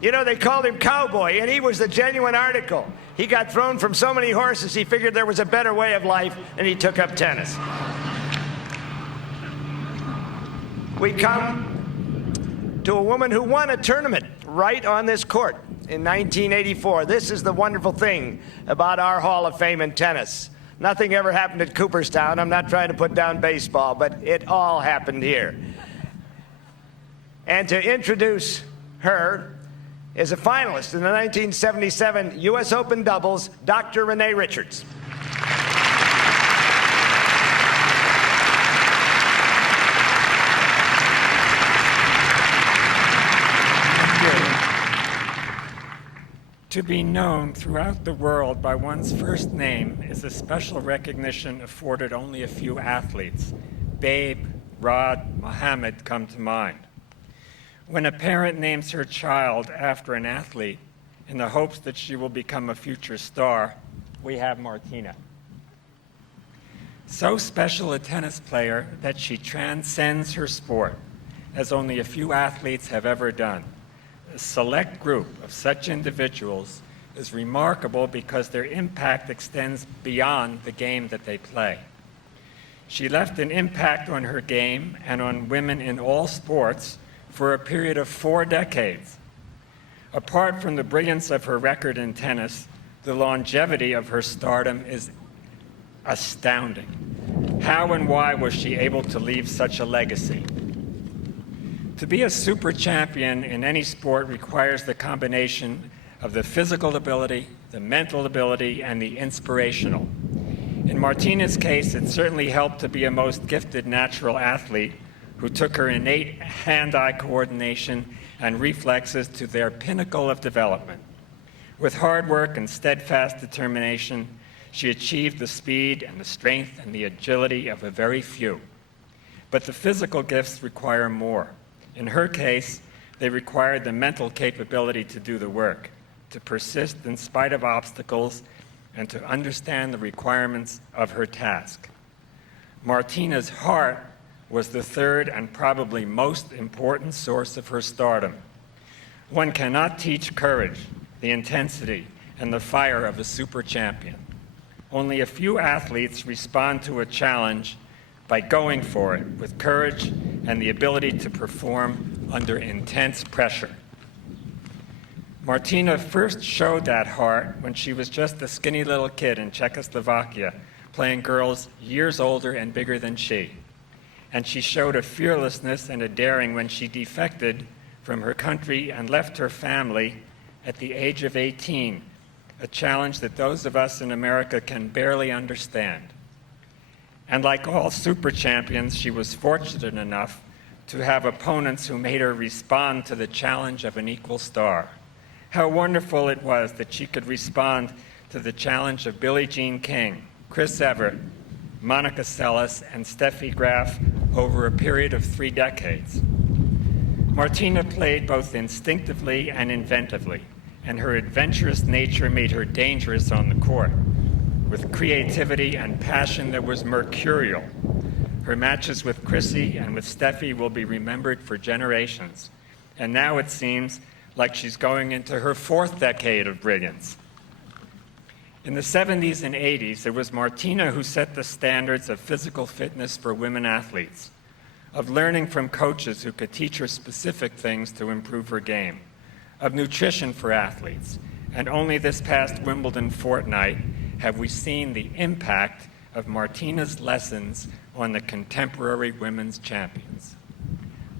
You know, they called him Cowboy, and he was the genuine article. He got thrown from so many horses, he figured there was a better way of life, and he took up tennis. We come to a woman who won a tournament right on this court in 1984. This is the wonderful thing about our Hall of Fame in tennis. Nothing ever happened at Cooperstown. I'm not trying to put down baseball, but it all happened here. And to introduce her is a finalist in the 1977 U.S. Open doubles, Dr. Renee Richards. To be known throughout the world by one's first name is a special recognition afforded only a few athletes. Babe, Rod, Muhammad come to mind. When a parent names her child after an athlete in the hopes that she will become a future star, we have Martina. So special a tennis player that she transcends her sport, as only a few athletes have ever done. A select group of such individuals is remarkable because their impact extends beyond the game that they play. She left an impact on her game and on women in all sports for a period of 4 decades. Apart from the brilliance of her record in tennis, the longevity of her stardom is astounding. How and why was she able to leave such a legacy? To be a super champion in any sport requires the combination of the physical ability, the mental ability, and the inspirational. In Martina's case, it certainly helped to be a most gifted natural athlete who took her innate hand-eye coordination and reflexes to their pinnacle of development. With hard work and steadfast determination, she achieved the speed and the strength and the agility of a very few. But the physical gifts require more. In her case, they required the mental capability to do the work, to persist in spite of obstacles, and to understand the requirements of her task. Martina's heart was the third and probably most important source of her stardom. One cannot teach courage, the intensity, and the fire of a super champion. Only a few athletes respond to a challenge by going for it with courage and the ability to perform under intense pressure. Martina first showed that heart when she was just a skinny little kid in Czechoslovakia, playing girls years older and bigger than she. And she showed a fearlessness and a daring when she defected from her country and left her family at the age of 18, a challenge that those of us in America can barely understand. And like all super champions, she was fortunate enough to have opponents who made her respond to the challenge of an equal star. How wonderful it was that she could respond to the challenge of Billie Jean King, Chris Evert, Monica Seles, and Steffi Graf over a period of 3 decades. Martina played both instinctively and inventively, and her adventurous nature made her dangerous on the court, with creativity and passion that was mercurial. Her matches with Chrissy and with Steffi will be remembered for generations, and now it seems like she's going into her 4th decade of brilliance. In the 70s and 80s, it was Martina who set the standards of physical fitness for women athletes, of learning from coaches who could teach her specific things to improve her game, of nutrition for athletes, and only this past Wimbledon fortnight have we seen the impact of Martina's lessons on the contemporary women's champions.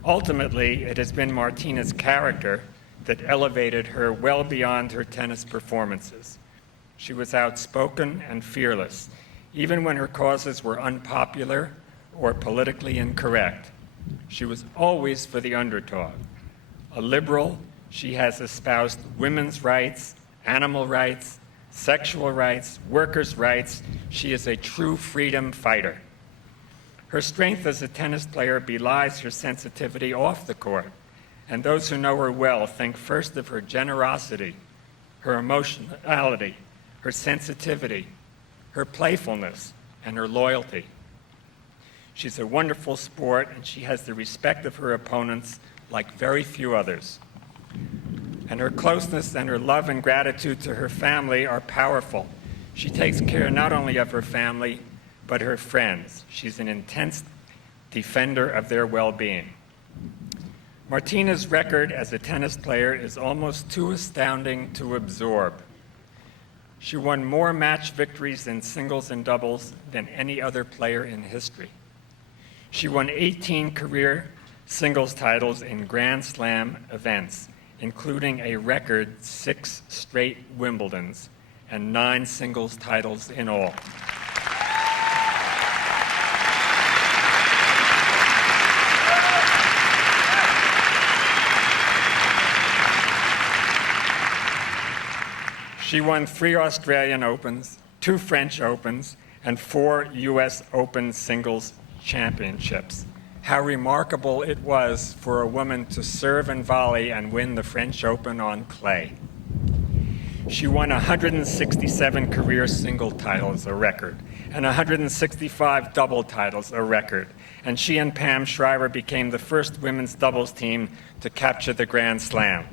Ultimately, it has been Martina's character that elevated her well beyond her tennis performances. She was outspoken and fearless, even when her causes were unpopular or politically incorrect. She was always for the underdog. A liberal, she has espoused women's rights, animal rights, sexual rights, workers' rights. She is a true freedom fighter. Her strength as a tennis player belies her sensitivity off the court, and those who know her well think first of her generosity, her emotionality, her sensitivity, her playfulness, and her loyalty. She's a wonderful sport, and she has the respect of her opponents like very few others. And her closeness and her love and gratitude to her family are powerful. She takes care not only of her family, but her friends. She's an intense defender of their well-being. Martina's record as a tennis player is almost too astounding to absorb. She won more match victories in singles and doubles than any other player in history. She won 18 career singles titles in Grand Slam events, including a record 6 straight Wimbledons and 9 singles titles in all. She won 3 Australian Opens, 2 French Opens, and 4 US Open singles championships. How remarkable it was for a woman to serve and volley and win the French Open on clay. She won 167 career single titles, a record, and 165 double titles, a record. And she and Pam Shriver became the first women's doubles team to capture the Grand Slam.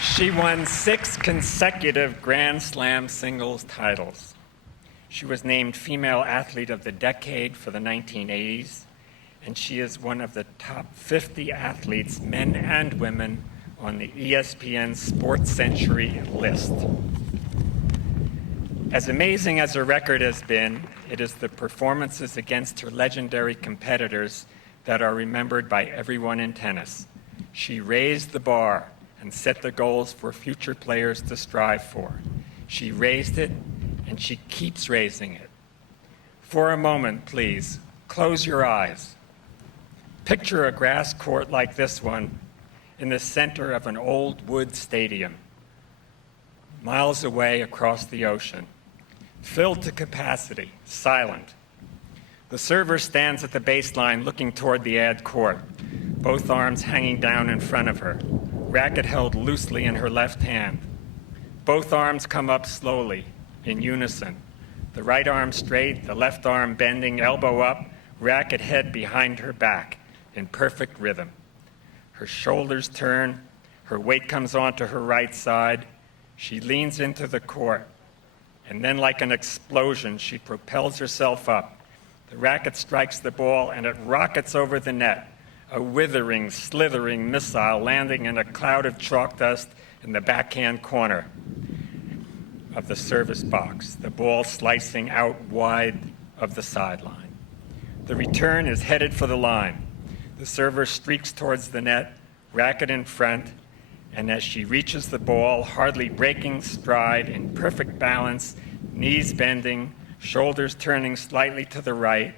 She won 6 consecutive Grand Slam singles titles. She was named Female Athlete of the Decade for the 1980s, and she is one of the top 50 athletes, men and women, on the ESPN Sports Century list. As amazing as her record has been, it is the performances against her legendary competitors that are remembered by everyone in tennis. She raised the bar and set the goals for future players to strive for. She raised it, and she keeps raising it. For a moment, please, close your eyes. Picture a grass court like this one in the center of an old wood stadium, miles away across the ocean, filled to capacity, silent. The server stands at the baseline looking toward the ad court, both arms hanging down in front of her, racket held loosely in her left hand. Both arms come up slowly, in unison. The right arm straight, the left arm bending, elbow up, racket head behind her back, in perfect rhythm. Her shoulders turn, her weight comes onto her right side. She leans into the court, and then like an explosion, she propels herself up. The racket strikes the ball, and it rockets over the net, a withering, slithering missile landing in a cloud of chalk dust in the backhand corner of the service box, the ball slicing out wide of the sideline. The return is headed for the line. The server streaks towards the net, racket in front, and as she reaches the ball, hardly breaking stride, in perfect balance, knees bending, shoulders turning slightly to the right,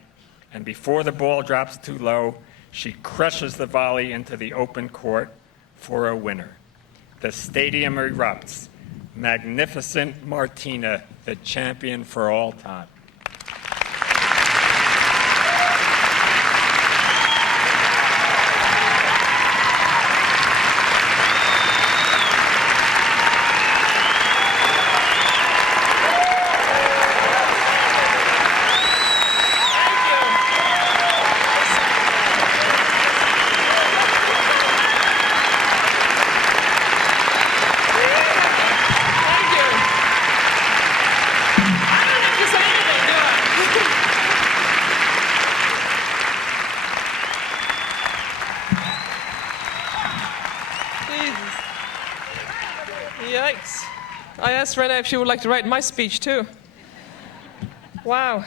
and before the ball drops too low, she crushes the volley into the open court for a winner. The stadium erupts. Magnificent Martina, the champion for all time. Yikes. I asked Rena if she would like to write my speech, too. Wow.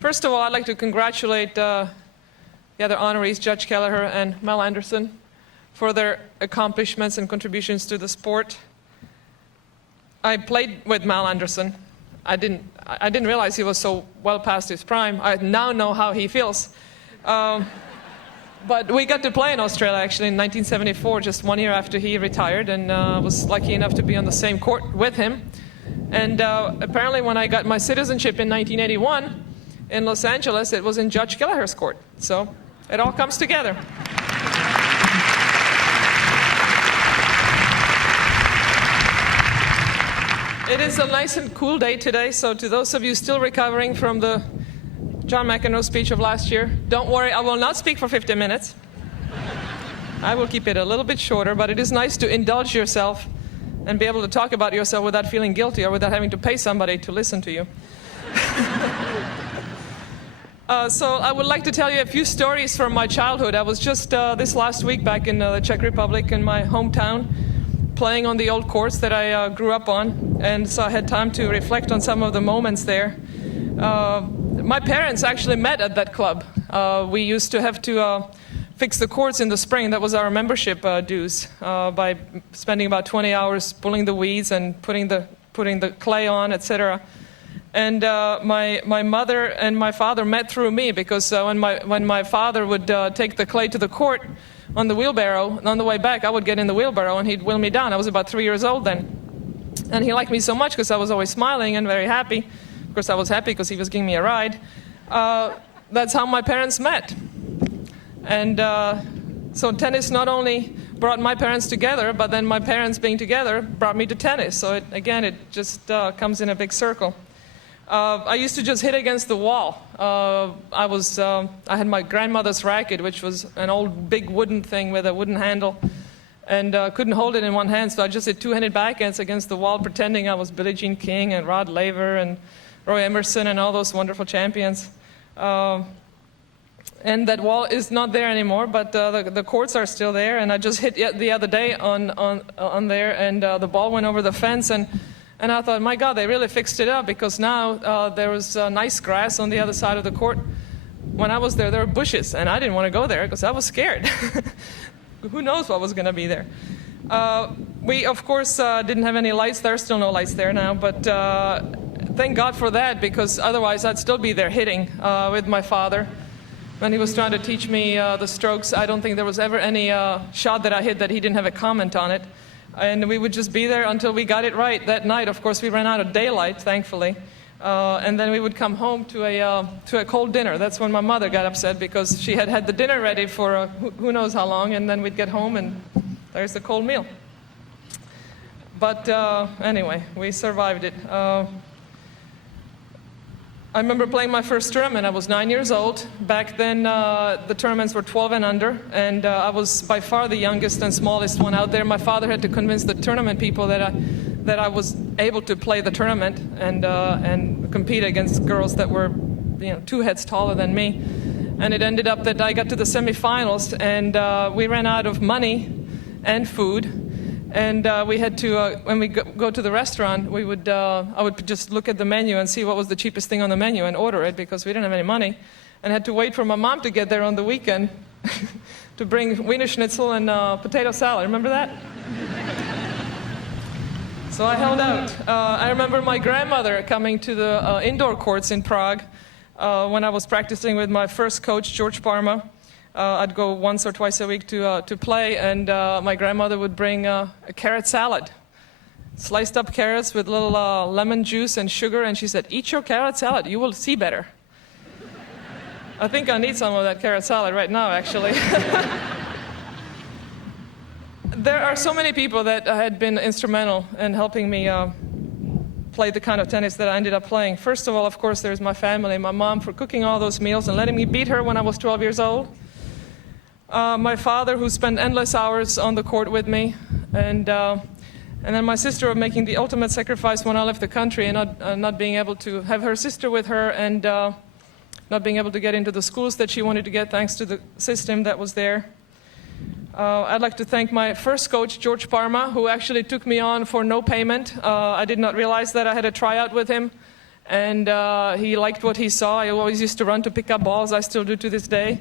First of all, I'd like to congratulate the other honorees, Judge Kelleher and Mel Anderson, for their accomplishments and contributions to the sport. I played with Mel Anderson. I didn't realize he was so well past his prime. I now know how he feels. But we got to play in Australia, actually, in 1974, just 1 year after he retired, and was lucky enough to be on the same court with him. And apparently when I got my citizenship in 1981 in Los Angeles, it was in Judge Kelleher's court. So it all comes together. It is a nice and cool day today, so to those of you still recovering from the John McEnroe speech of last year, don't worry, I will not speak for 50 minutes. I will keep it a little bit shorter, but it is nice to indulge yourself and be able to talk about yourself without feeling guilty or without having to pay somebody to listen to you. So I would like to tell you a few stories from my childhood. I was just this last week back in the Czech Republic in my hometown, playing on the old courts that I grew up on, and so I had time to reflect on some of the moments there. My parents actually met at that club. We used to have to fix the courts in the spring. That was our membership dues, by spending about 20 hours pulling the weeds and putting the clay on, etc. And my mother and my father met through me, because when my father would take the clay to the court on the wheelbarrow, on the way back I would get in the wheelbarrow and he'd wheel me down. I was about 3 years old then. And he liked me so much because I was always smiling and very happy. Of course I was happy because he was giving me a ride. That's how my parents met. And so tennis not only brought my parents together, but then my parents being together brought me to tennis. So it just comes in a big circle. I used to just hit against the wall. I had my grandmother's racket, which was an old big wooden thing with a wooden handle, and couldn't hold it in one hand, so I just hit two-handed backhands against the wall, pretending I was Billie Jean King and Rod Laver and Roy Emerson and all those wonderful champions. And that wall is not there anymore, but the courts are still there, and I just hit the other day on there, and the ball went over the fence, and I thought, my God, they really fixed it up, because now there was nice grass on the other side of the court. When I was there were bushes, and I didn't want to go there because I was scared. Who knows what was going to be there. We, of course, didn't have any lights. There are still no lights there now, but thank God for that, because otherwise I'd still be there hitting with my father. When he was trying to teach me the strokes, I don't think there was ever any shot that I hit that he didn't have a comment on it. And we would just be there until we got it right. That night, of course, we ran out of daylight, thankfully. And then we would come home to a cold dinner. That's when my mother got upset, because she had had the dinner ready for who knows how long, and then we'd get home and there's the cold meal. But anyway, we survived it. I remember playing my first tournament. I was 9 years old. Back then, the tournaments were 12 and under, and I was by far the youngest and smallest one out there. My father had to convince the tournament people that I was able to play the tournament and compete against girls that were, 2 heads taller than me. And it ended up that I got to the semifinals, and we ran out of money and food. And we had to, when we go to the restaurant, I would just look at the menu and see what was the cheapest thing on the menu and order it, because we didn't have any money, and had to wait for my mom to get there on the weekend to bring Wiener Schnitzel and potato salad. Remember that? So I held out. I remember my grandmother coming to the indoor courts in Prague when I was practicing with my first coach, George Parma. I'd go once or twice a week to play, and my grandmother would bring a carrot salad. Sliced up carrots with little lemon juice and sugar, and she said, "Eat your carrot salad, you will see better." I think I need some of that carrot salad right now, actually. There are so many people that had been instrumental in helping me play the kind of tennis that I ended up playing. First of all, of course, there's my family, my mom for cooking all those meals and letting me beat her when I was 12 years old. My father, who spent endless hours on the court with me, and then my sister, of making the ultimate sacrifice when I left the country and not being able to have her sister with her, and not being able to get into the schools that she wanted to get thanks to the system that was there. I'd like to thank my first coach, George Parma, who actually took me on for no payment. I did not realize that I had a tryout with him, and he liked what he saw. I always used to run to pick up balls. I still do to this day.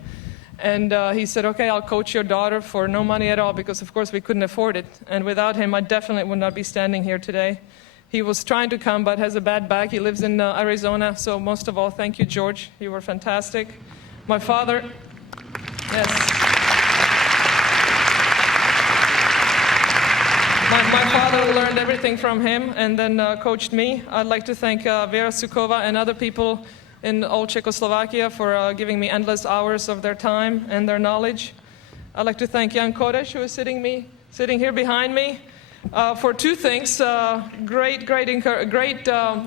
And he said, "Okay, I'll coach your daughter for no money at all," because of course we couldn't afford it. And without him, I definitely would not be standing here today. He was trying to come, but has a bad back. He lives in Arizona. So most of all, thank you, George. You were fantastic. My father, yes. My father learned everything from him, and then coached me. I'd like to thank Vera Sukova and other people in old Czechoslovakia for giving me endless hours of their time and their knowledge. I'd like to thank Jan Kodeš, who is sitting here behind me. for two things. Great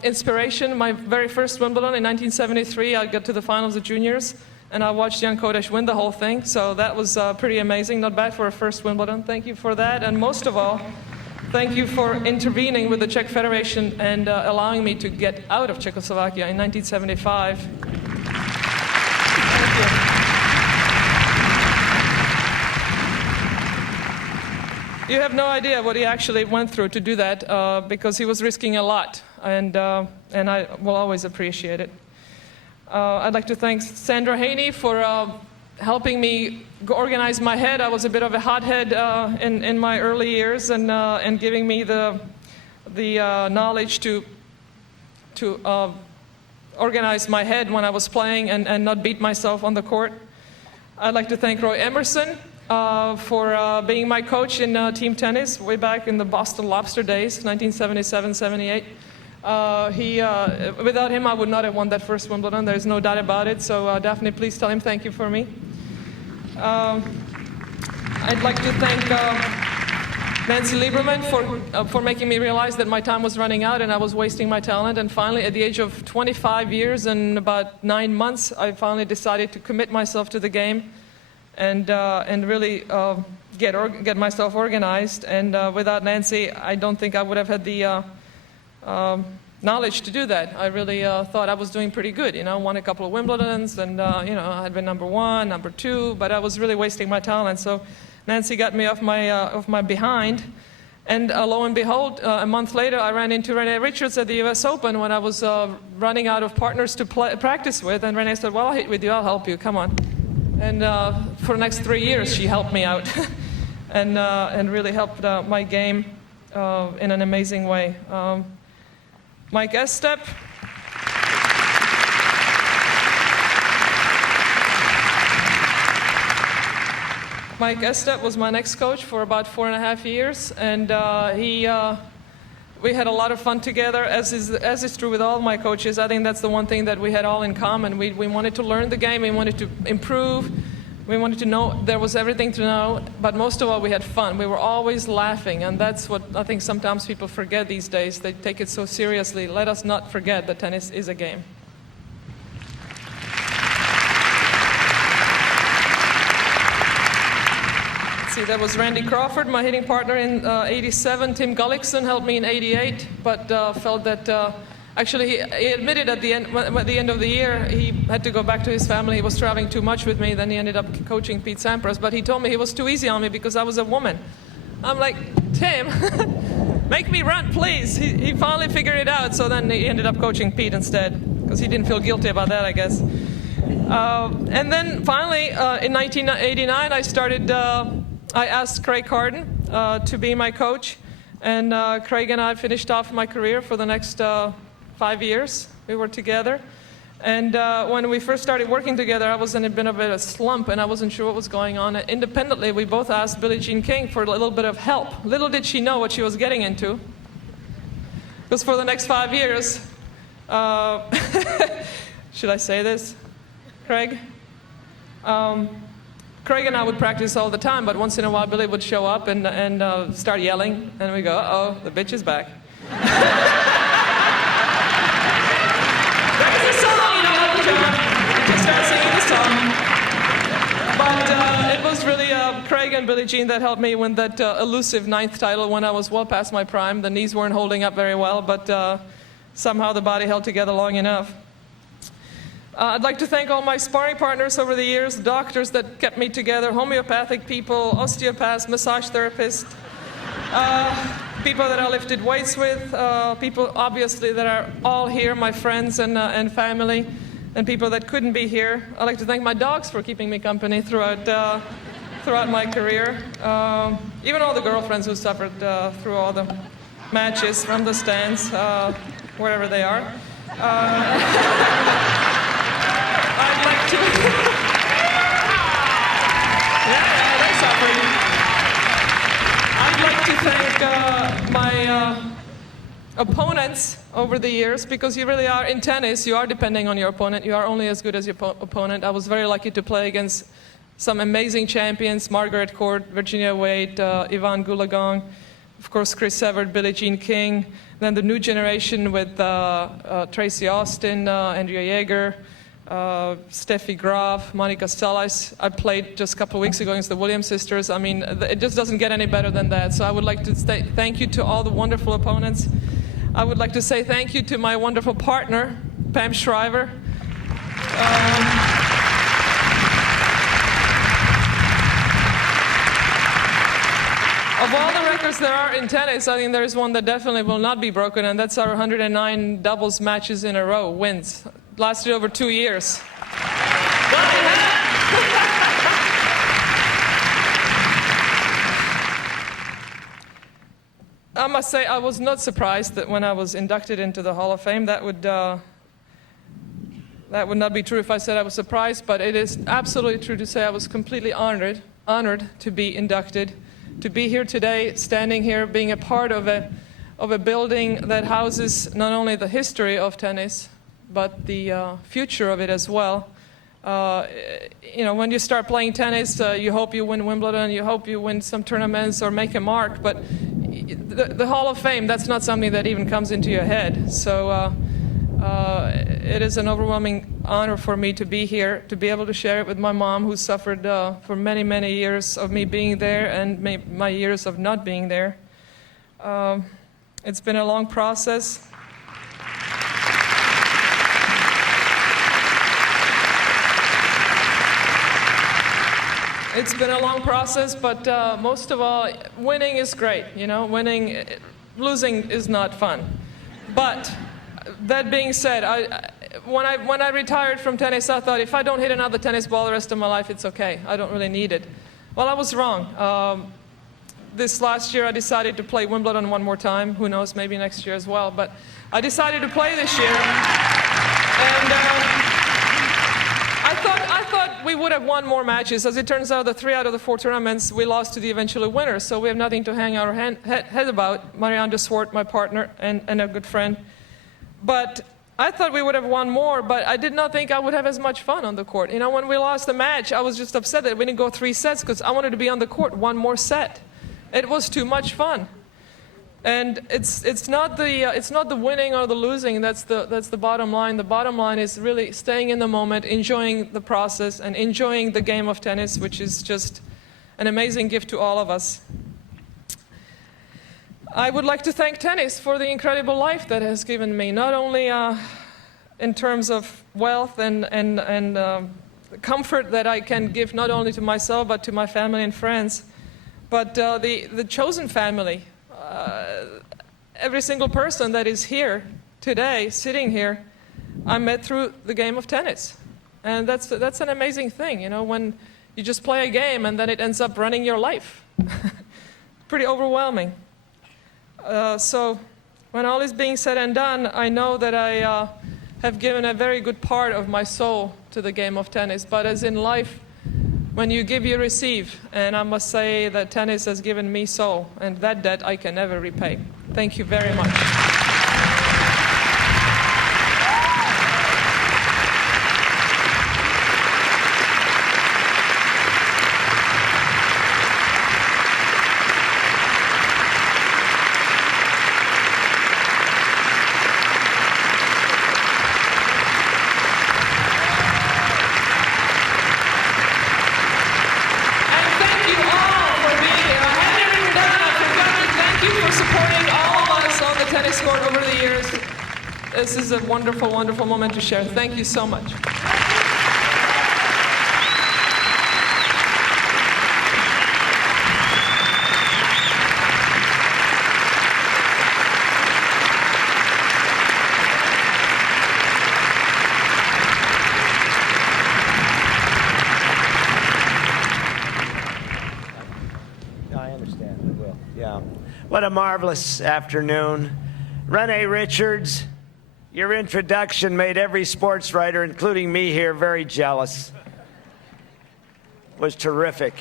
inspiration. My very first Wimbledon in 1973, I got to the finals of juniors, and I watched Jan Kodesh win the whole thing, so that was pretty amazing. Not bad for a first Wimbledon. Thank you for that, and most of all, thank you for intervening with the Czech Federation and allowing me to get out of Czechoslovakia in 1975. Thank you. You have no idea what he actually went through to do that, because he was risking a lot, and I will always appreciate it. I'd like to thank Sandra Haney for helping me organize my head. I was a bit of a hothead in my early years, and giving me the knowledge to organize my head when I was playing and not beat myself on the court. I'd like to thank Roy Emerson for being my coach in team tennis way back in the Boston Lobster days, 1977-78. Without him, I would not have won that first Wimbledon. There's no doubt about it. So Daphne, please tell him thank you for me. I'd like to thank Nancy Lieberman for making me realize that my time was running out and I was wasting my talent. And finally, at the age of 25 years and about 9 months, I finally decided to commit myself to the game and really get myself organized. And without Nancy, I don't think I would have had the knowledge to do that. I really thought I was doing pretty good, won a couple of Wimbledons, and I had been number 1, number 2, but I was really wasting my talent. So Nancy got me off my behind, and lo and behold, a month later, I ran into Renee Richards at the U.S. Open when I was running out of partners to practice with, and Renee said, "Well, I'll hit with you. I'll help you. Come on." And for the next 3 years, she helped me out, and really helped my game in an amazing way. Mike Estep. Mike Estep was my next coach for about 4.5 years, and we had a lot of fun together, as is true with all my coaches. I think that's the one thing that we had all in common. We wanted to learn the game, we wanted to improve, we wanted to know there was everything to know, but most of all, we had fun. We were always laughing, and that's what I think sometimes people forget these days. They take it so seriously. Let us not forget that tennis is a game. Let's see, that was Randy Crawford, my hitting partner in 87. Tim Gullickson helped me in 88, but felt that actually, he admitted at the end of the year he had to go back to his family. He was traveling too much with me. Then he ended up coaching Pete Sampras. But he told me he was too easy on me because I was a woman. I'm like, Tim, make me run, please. He finally figured it out. So then he ended up coaching Pete instead because he didn't feel guilty about that, I guess. And then finally, in 1989, I asked Craig Carden to be my coach. And Craig and I finished off my career for the next 5 years. We were together. And when we first started working together, I was in a bit of a slump, and I wasn't sure what was going on. And independently, we both asked Billie Jean King for a little bit of help. Little did she know what she was getting into. Because for the next 5 years, should I say this, Craig? Craig and I would practice all the time, but once in a while, Billie would show up and start yelling, and we go, uh-oh, the bitch is back. There's a song, just start singing the song. But it was really Craig and Billie Jean that helped me win that elusive 9th title when I was well past my prime. The knees weren't holding up very well, but somehow the body held together long enough. I'd like to thank all my sparring partners over the years, doctors that kept me together, homeopathic people, osteopaths, massage therapists, people that I lifted weights with, people obviously that are all here, my friends and family, and people that couldn't be here. I'd like to thank my dogs for keeping me company throughout my career. Even all the girlfriends who suffered through all the matches from the stands, wherever they are. I'd like to... they suffered. I'd like to thank my opponents over the years, because you really are, in tennis, you are depending on your opponent. You are only as good as your opponent. I was very lucky to play against some amazing champions, Margaret Court, Virginia Wade, Yvonne Goolagong, of course, Chris Evert, Billie Jean King, then the new generation with Tracy Austin, Andrea Jaeger, Steffi Graf, Monica Seles. I played just a couple of weeks ago against the Williams sisters. I mean, it just doesn't get any better than that. So I would like to say thank you to all the wonderful opponents. I would like to say thank you to my wonderful partner, Pam Shriver. Of all the records there are in tennis, I think there is one that definitely will not be broken, and that's our 109 doubles matches in a row, wins. Lasted over 2 years. I must say, I was not surprised that when I was inducted into the Hall of Fame, that would not be true if I said I was surprised, but it is absolutely true to say I was completely honored to be inducted, to be here today, standing here, being a part of a building that houses not only the history of tennis, but the future of it as well. You know, when you start playing tennis, you hope you win Wimbledon, you hope you win some tournaments or make a mark, but the Hall of Fame, that's not something that even comes into your head. So it is an overwhelming honor for me to be here, to be able to share it with my mom, who suffered for many, many years of me being there and my years of not being there. It's been a long process. It's been a long process, but most of all, winning is great. You know, losing is not fun. But that being said, when I retired from tennis, I thought if I don't hit another tennis ball the rest of my life, it's okay. I don't really need it. Well, I was wrong. This last year, I decided to play Wimbledon one more time. Who knows, maybe next year as well. But I decided to play this year, and I thought we would have won more matches. As it turns out, the 3 out of the 4 tournaments, we lost to the eventual winners, so we have nothing to hang our head about. Marianne de Swart, my partner, and a good friend. But I thought we would have won more, but I did not think I would have as much fun on the court. You know, when we lost the match, I was just upset that we didn't go 3 sets, because I wanted to be on the court one more set. It was too much fun. And it's not the winning or the losing that's the bottom line. The bottom line is really staying in the moment, enjoying the process, and enjoying the game of tennis, which is just an amazing gift to all of us. I would like to thank tennis for the incredible life that it has given me, not only in terms of wealth and comfort that I can give not only to myself but to my family and friends, but the chosen family. Every single person that is here today, sitting here, I met through the game of tennis. And that's an amazing thing, you know, when you just play a game and then it ends up running your life. Pretty overwhelming. So when all is being said and done, I know that I have given a very good part of my soul to the game of tennis. But as in life, when you give, you receive. And I must say that tennis has given me soul, and that debt I can never repay. Thank you very much. Over the years. This is a wonderful, wonderful moment to share. Thank you so much. I understand. I will. Yeah. What a marvelous afternoon. Renee Richards, your introduction made every sports writer, including me here, very jealous. It was terrific.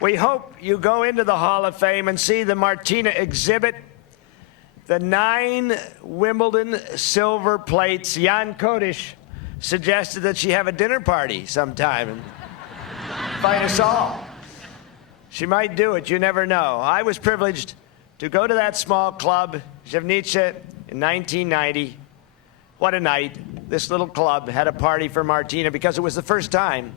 We hope you go into the Hall of Fame and see the Martina exhibit, the 9 Wimbledon silver plates. Jan Kodish suggested that she have a dinner party sometime. fight us all. She might do it, you never know. I was privileged to go to that small club, Zhevnitsa, in 1990. What a night. This little club had a party for Martina because it was the first time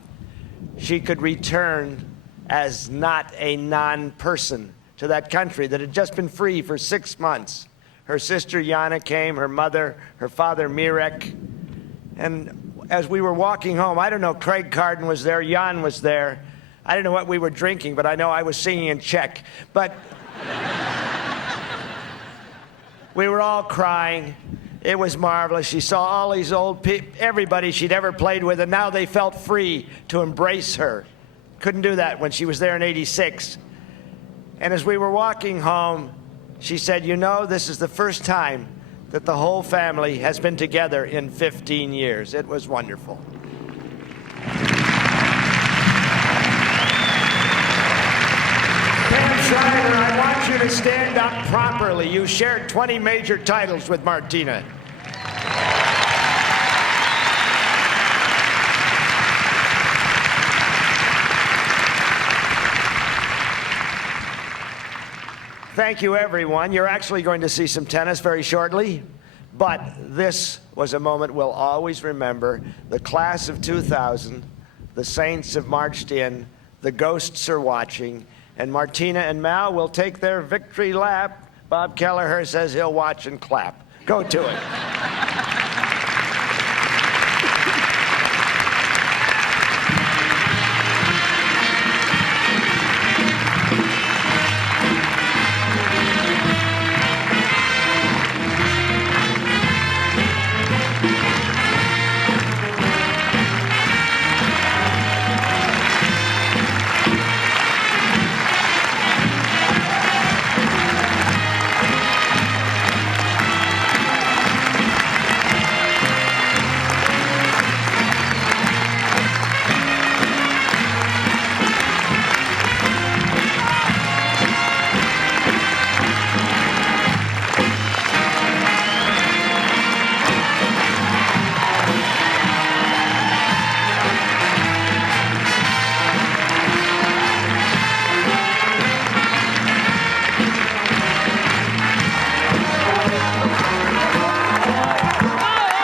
she could return as not a non-person to that country that had just been free for 6 months. Her sister Yana came, her mother, her father Mirek. And as we were walking home, I don't know, Craig Carden was there, Jan was there. I don't know what we were drinking, but I know I was singing in Czech. But we were all crying. It was marvelous. She saw all these old people, everybody she'd ever played with, and now they felt free to embrace her. Couldn't do that when she was there in '86. And as we were walking home, she said, you know, this is the first time that the whole family has been together in 15 years. It was wonderful. Pam Shriver, I want you to stand up properly. You shared 20 major titles with Martina. Thank you, everyone. You're actually going to see some tennis very shortly, but this was a moment we'll always remember. The class of 2000, the Saints have marched in, the ghosts are watching, and Martina and Mal will take their victory lap. Bob Kelleher says he'll watch and clap. Go to it.